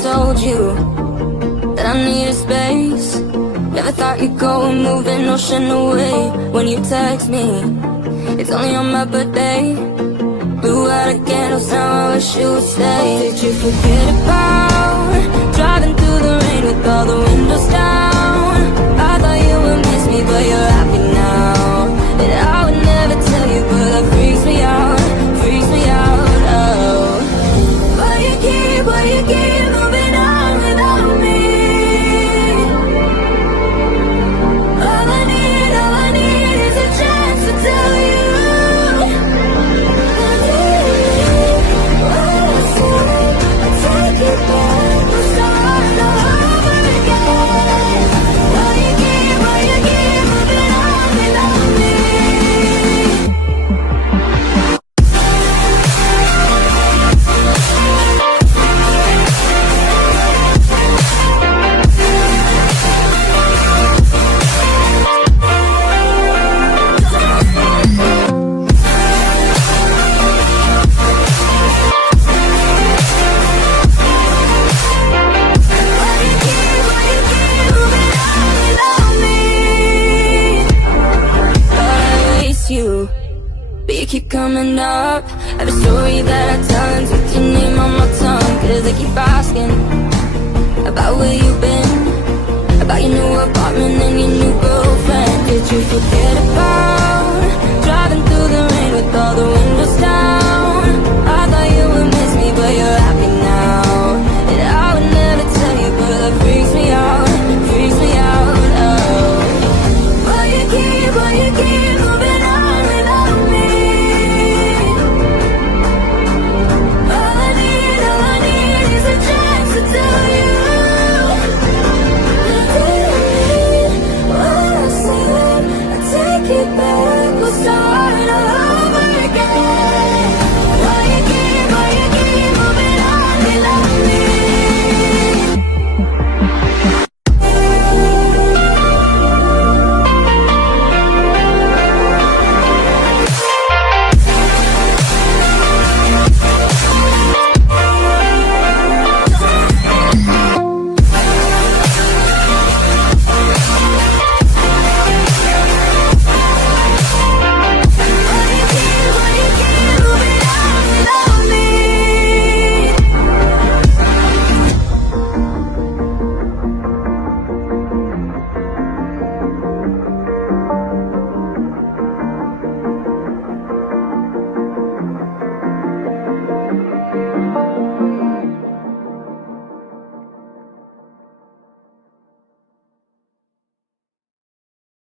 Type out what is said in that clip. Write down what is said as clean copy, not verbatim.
Told you that I needed space. Never thought you'd go and move an ocean away. When you text me, it's only on my birthday. Blew out a candle, now I wish you would stay. Did you forget about driving through the rain with all the windows down? I thought you would miss me, but you're happy now. And I would never tell you, but that freaks me out, freaks me out. Oh, why you keep moving on without me? All I need is a chance to tell you. What I say, I take it back, we'll start all over again. Why you keep moving on without me? You, but you keep coming up. I have a story that I tell and with your name on my tongue. Cause I keep asking about where you've been, about your new apartment and your new girlfriend. Did you forget about